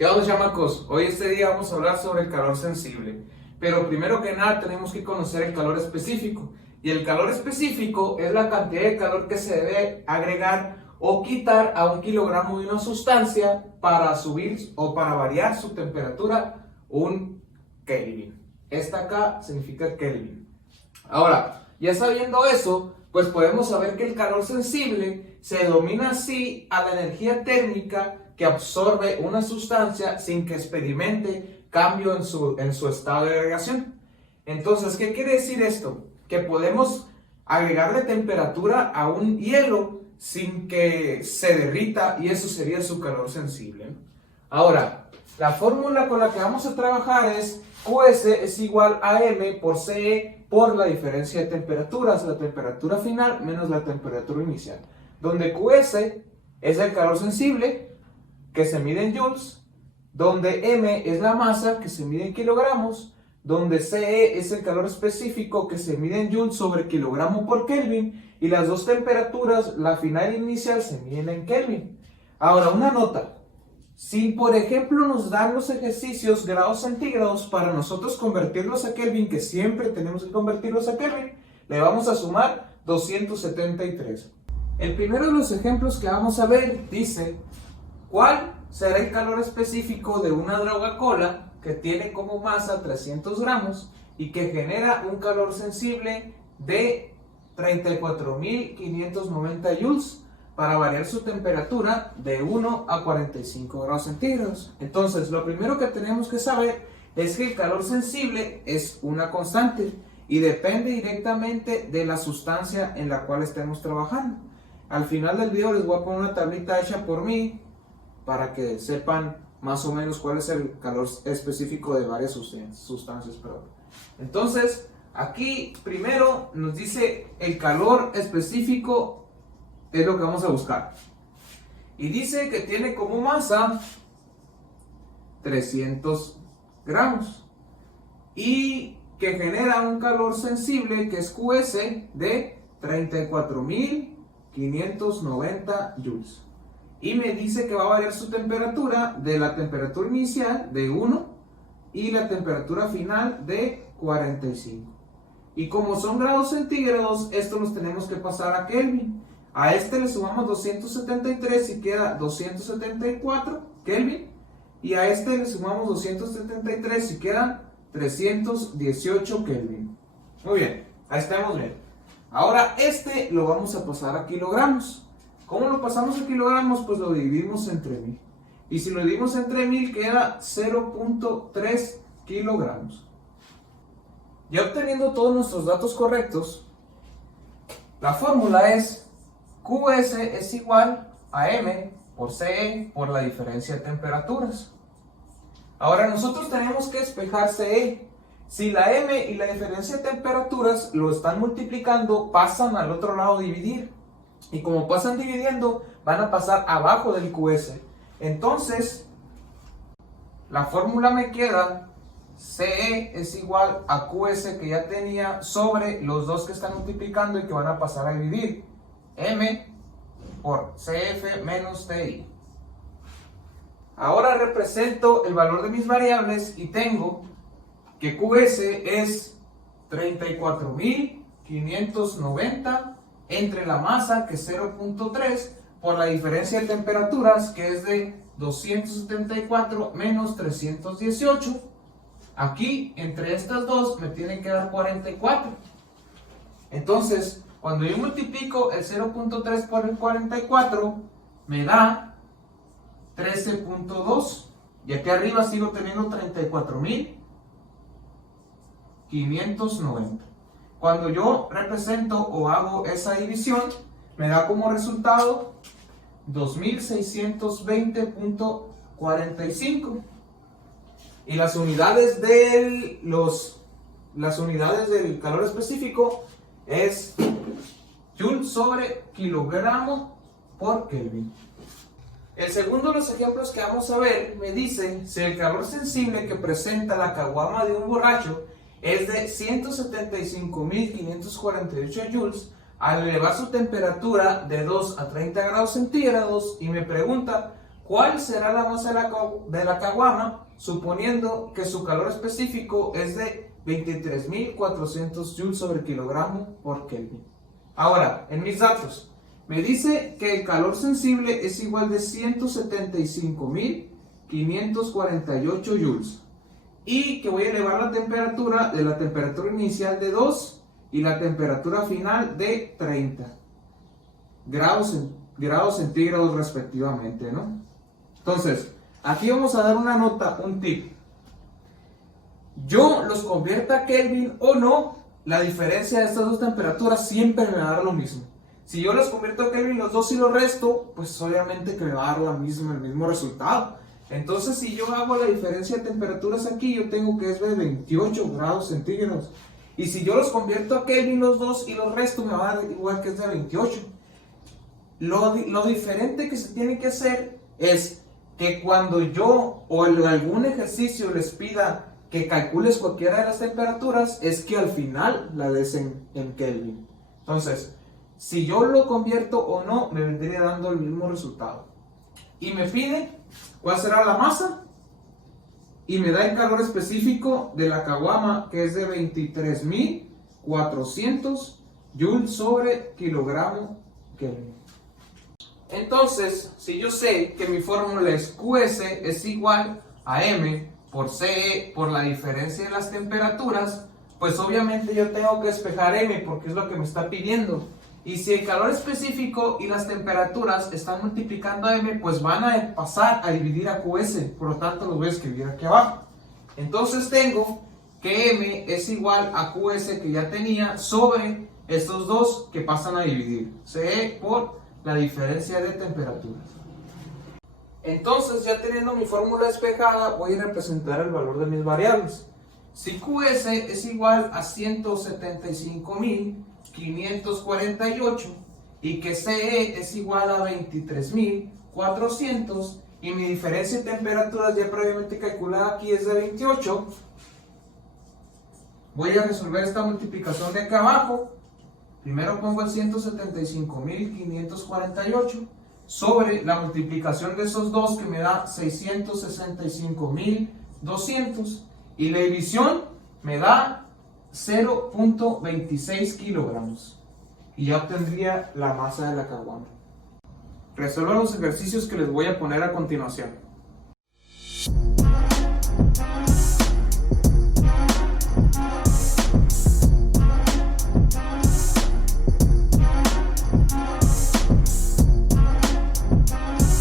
¿Qué onda, chamacos? Hoy día vamos a hablar sobre el calor sensible. Pero primero que nada tenemos que conocer el calor específico. Y el calor específico es la cantidad de calor que se debe agregar o quitar a 1 kilogramo de una sustancia para subir o para variar su temperatura 1 Kelvin. Esta acá significa Kelvin. Ahora, ya sabiendo eso, pues podemos saber que el calor sensible se denomina así a la energía térmica que absorbe una sustancia sin que experimente cambio en su estado de agregación. Entonces, ¿qué quiere decir esto? Que podemos agregarle temperatura a un hielo sin que se derrita, y eso sería su calor sensible. Ahora, la fórmula con la que vamos a trabajar es Qs es igual a M por Ce por la diferencia de temperaturas, la temperatura final menos la temperatura inicial, donde Qs es el calor sensible que se mide en joules, donde M es la masa que se mide en kilogramos, donde Ce es el calor específico que se mide en joules sobre kilogramo por Kelvin, y las dos temperaturas, la final y inicial, se miden en Kelvin. Ahora, una nota: si por ejemplo nos dan los ejercicios grados centígrados, para nosotros convertirlos a Kelvin, que siempre tenemos que convertirlos a Kelvin, le vamos a sumar 273. El primero de los ejemplos que vamos a ver dice: ¿cuál será el calor específico de una droga cola que tiene como masa 300 gramos y que genera un calor sensible de 34.590 joules para variar su temperatura de 1 a 45 grados centígrados? Entonces, lo primero que tenemos que saber es que el calor sensible es una constante y depende directamente de la sustancia en la cual estemos trabajando. Al final del video les voy a poner una tablita hecha por mí para que sepan más o menos cuál es el calor específico de varias sustancias. Entonces, aquí primero nos dice el calor específico es lo que vamos a buscar. Y dice que tiene como masa 300 gramos y que genera un calor sensible que es Qs de 34.590 joules. Y me dice que va a variar su temperatura de la temperatura inicial de 1 y la temperatura final de 45. Y como son grados centígrados, esto los tenemos que pasar a Kelvin. A este le sumamos 273 y queda 274 Kelvin. Y a este le sumamos 273 y quedan 318 Kelvin. Muy bien, ahí estamos bien. Ahora este lo vamos a pasar a kilogramos. ¿Cómo lo pasamos a kilogramos? Pues lo dividimos entre 1000. Y si lo dividimos entre 1000 queda 0.3 kilogramos. Ya obteniendo todos nuestros datos correctos, la fórmula es Qs es igual a M por Ce por la diferencia de temperaturas. Ahora nosotros tenemos que despejar Ce. Si la M y la diferencia de temperaturas lo están multiplicando, pasan al otro lado a dividir. Y como pasan dividiendo, van a pasar abajo del Qs. Entonces, la fórmula me queda Ce es igual a Qs que ya tenía sobre los dos que están multiplicando y que van a pasar a dividir. M por Cf menos Ti. Ahora represento el valor de mis variables y tengo que Qs es 34.590 entre la masa, que es 0.3, por la diferencia de temperaturas, que es de 274 menos 318. Aquí, entre estas dos, me tienen que dar 44. Entonces, cuando yo multiplico el 0.3 por el 44, me da 13.2. Y aquí arriba sigo teniendo 34.590. Cuando yo represento o hago esa división, me da como resultado 2620.45. Y las unidades del calor específico es Joule sobre kilogramo por Kelvin. El segundo de los ejemplos que vamos a ver me dice si el calor sensible que presenta la caguama de un borracho es de 175.548 joules al elevar su temperatura de 2 a 30 grados centígrados, y me pregunta ¿Cuál será la masa de la caguama suponiendo que su calor específico es de 23.400 joules sobre kilogramo por Kelvin? Ahora, en mis datos, me dice que el calor sensible es igual de 175.548 joules y que voy a elevar la temperatura de la temperatura inicial de 2 y la temperatura final de 30 grados centígrados respectivamente, ¿no? Entonces, aquí vamos a dar una nota, un tip. Yo los convierta a Kelvin o no, la diferencia de estas dos temperaturas siempre me va a dar lo mismo. Si yo los convierto a Kelvin los dos y los resto, pues obviamente que me va a dar el mismo resultado. Entonces, si yo hago la diferencia de temperaturas aquí, yo tengo que es de 28 grados centígrados. Y si yo los convierto a Kelvin los dos y los resto, me va a dar igual que es de 28. Lo diferente que se tiene que hacer es que cuando yo o en algún ejercicio les pida que calcules cualquiera de las temperaturas, es que al final la des en Kelvin. Entonces, si yo lo convierto o no, me vendría dando el mismo resultado. Y me pide cuál será la masa y me da el calor específico de la caguama, que es de 23.400 joules sobre kilogramo Kelvin. Entonces, si yo sé que mi fórmula es QS es igual a M por CE por la diferencia de las temperaturas, pues obviamente yo tengo que despejar M porque es lo que me está pidiendo. Y si el calor específico y las temperaturas están multiplicando a M, pues van a pasar a dividir a QS, por lo tanto lo voy a escribir aquí abajo. Entonces tengo que M es igual a QS que ya tenía sobre estos dos que pasan a dividir, CE por la diferencia de temperaturas. Entonces, ya teniendo mi fórmula despejada, voy a representar el valor de mis variables. Si QS es igual a 175.548 y que CE es igual a 23.400 y mi diferencia de temperaturas ya previamente calculada aquí es de 28, voy a resolver esta multiplicación de acá abajo. Primero pongo el 175.548 sobre la multiplicación de esos dos que me da 665.200 y la división me da 0.26 kilogramos y ya obtendría la masa de la caguama. Resuelvan los ejercicios que les voy a poner a continuación.